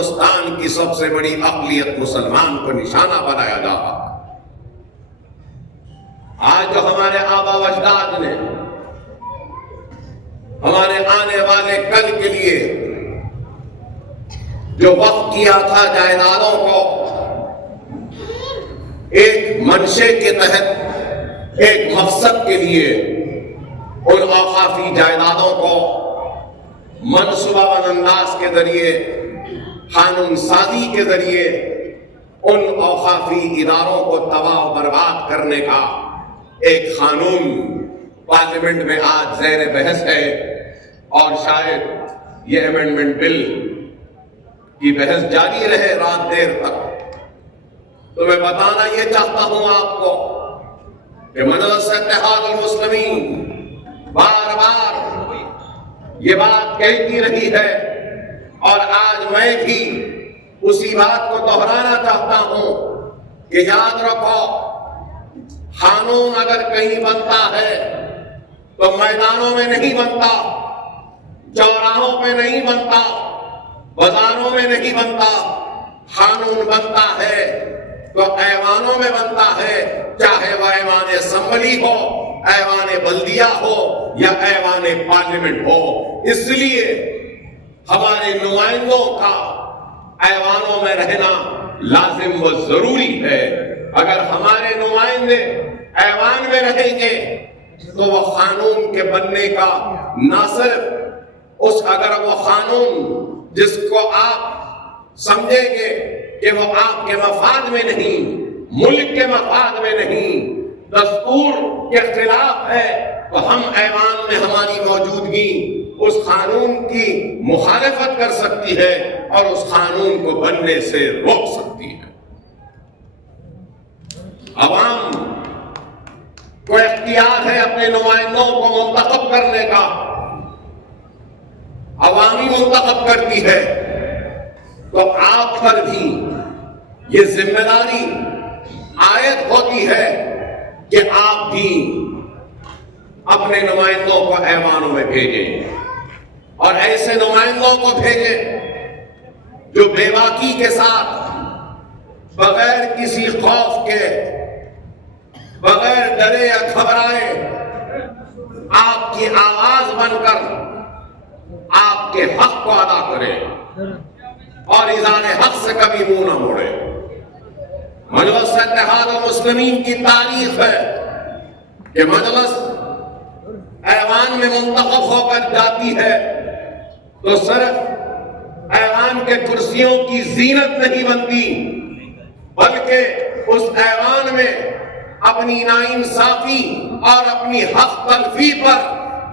ہندوستان کی سب سے بڑی اقلیت مسلمان کو نشانہ بنایا جا رہا ہے۔ آج جو ہمارے آبا و اجداد نے ہمارے آنے والے کل کے لیے جو وقف کیا تھا جائیدادوں کو، ایک منشے کے تحت ایک مقصد کے لیے ان اوقافی جائیدادوں کو منصوبہ بند انداز کے ذریعے، قانون سازی کے ذریعے ان اوقافی اداروں کو تباہ و برباد کرنے کا ایک قانون پارلیمنٹ میں آج زیر بحث ہے، اور شاید یہ امینڈمنٹ بل کی بحث جاری رہے رات دیر تک۔ تو میں بتانا یہ چاہتا ہوں آپ کو کہ مجلس اتحاد المسلمین بار بار یہ بات کہتی رہی ہے، اور آج میں بھی اسی بات کو دہرانا چاہتا ہوں کہ یاد رکھو، قانون اگر کہیں بنتا ہے تو میدانوں میں نہیں بنتا، چوراہوں پہ نہیں بنتا، بازاروں میں نہیں بنتا۔ قانون بنتا ہے تو ایوانوں میں بنتا ہے، چاہے وہ ایوان اسمبلی ہو، ایوان بلدیہ ہو یا ایوان پارلیمنٹ ہو۔ اس لیے ہمارے نمائندوں کا ایوانوں میں رہنا لازم و ضروری ہے۔ اگر ہمارے نمائندے ایوان میں رہیں گے تو وہ قانون کے بننے کا نہ صرف اگر وہ قانون جس کو آپ سمجھیں گے کہ وہ آپ کے مفاد میں نہیں، ملک کے مفاد میں نہیں، دستور کے خلاف ہے، تو ہم ایوان میں ہماری موجودگی اس قانون کی مخالفت کر سکتی ہے اور اس قانون کو بننے سے روک سکتی ہے۔ عوام کو اختیار ہے اپنے نمائندوں کو منتخب کرنے کا، عوامی منتخب کرتی ہے، تو آپ پر بھی یہ ذمہ داری عائد ہوتی ہے کہ آپ بھی اپنے نمائندوں کو ایوانوں میں بھیجیں، اور ایسے نمائندوں کو بھیجیں جو بے باکی کے ساتھ، بغیر کسی خوف کے، بغیر ڈرے یا گھبرائے، آپ کی آواز بن کر آپ کے حق کو ادا کرے اور اذان حق سے کبھی منہ نہ موڑے۔ مجلس اتحاد المسلمین کی تاریخ ہے کہ مجلس ایوان میں منتخب ہو کر جاتی ہے تو صرف ایوان کے کرسیوں کی زینت نہیں بنتی، بلکہ اس ایوان میں اپنی ناانصافی اور اپنی حق تلفی پر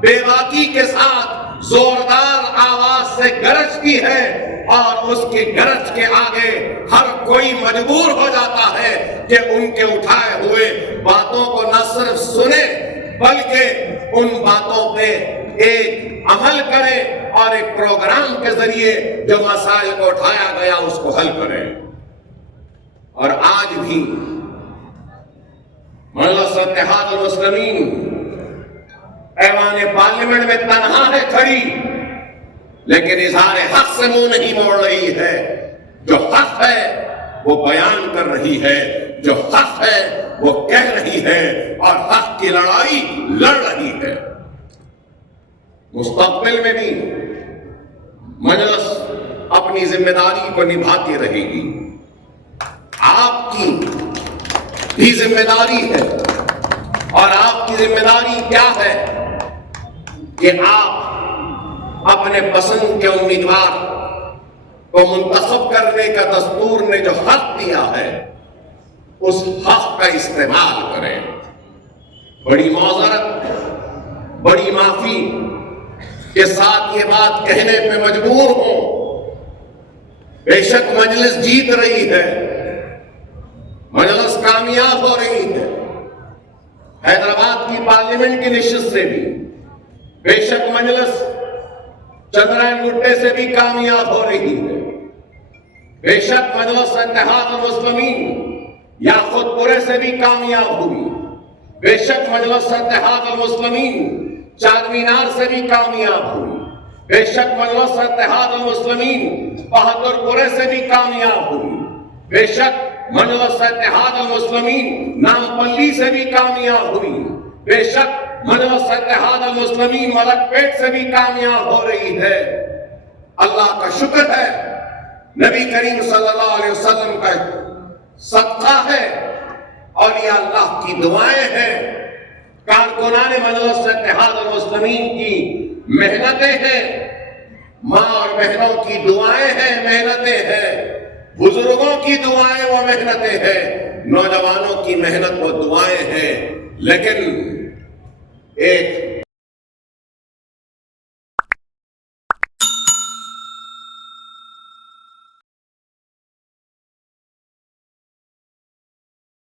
بے باکی کے ساتھ زوردار آواز سے گرجتی ہے، اور اس کی گرج کے آگے ہر کوئی مجبور ہو جاتا ہے کہ ان کے اٹھائے ہوئے باتوں کو نہ صرف سنے بلکہ ان باتوں پہ ایک عمل کرے اور ایک پروگرام کے ذریعے جو مسائل کو اٹھایا گیا اس کو حل کرے۔ اور آج بھی مجلس اتحاد المسلمین ایوان پارلیمنٹ میں تنہا ہے کھڑی، لیکن اظہار حق سے منہ نہیں موڑ رہی ہے۔ جو حق ہے وہ بیان کر رہی ہے، جو حق ہے وہ کہہ رہی ہے، اور حق کی لڑائی لڑ رہی ہے۔ مستقبل میں بھی مجلس اپنی ذمہ داری کو نبھاتی رہے گی۔ آپ کی بھی ذمہ داری ہے، اور آپ کی ذمہ داری کیا ہے کہ آپ اپنے پسند کے امیدوار کو منتخب کرنے کا دستور نے جو حق دیا ہے اس حق کا استعمال کریں۔ بڑی معذرت، بڑی معافی کے ساتھ یہ بات کہنے پہ مجبور ہوں، بے شک مجلس جیت رہی ہے، مجلس کامیاب ہو رہی ہے، حیدرآباد کی پارلیمنٹ کی نشست سے بھی بے شک مجلس چندرائن گٹے سے بھی کامیاب ہو رہی ہے، بے شک مجلس اتحاد المسلمین یاقوت پورے سے بھی کامیاب ہوئی، بے شک مجلس اتحاد المسلمین چار مینار سے بھی کامیاب ہوئی، بے شک مجلس اتحاد المسلمین بہادر پورے سے بھی کامیاب ہوئی، بے شک مجلس اتحاد المسلمین نامپلی سے بھی کامیاب ہوئی، بے شک مجلس اتحاد المسلمین ملک پیٹ سے بھی کامیاب ہو رہی ہے۔ اللہ کا شکر ہے، نبی کریم صلی اللہ علیہ وسلم کا صدقہ ہے اور یہ اللہ کی دعائیں ہیں، کارکنان مجلس اتحاد المسلمین کی محنتیں ہیں، ماں اور بہنوں کی دعائیں ہیں، محنتیں ہیں، بزرگوں کی دعائیں و محنتیں ہیں، نوجوانوں کی محنت و دعائیں ہیں، لیکن ایک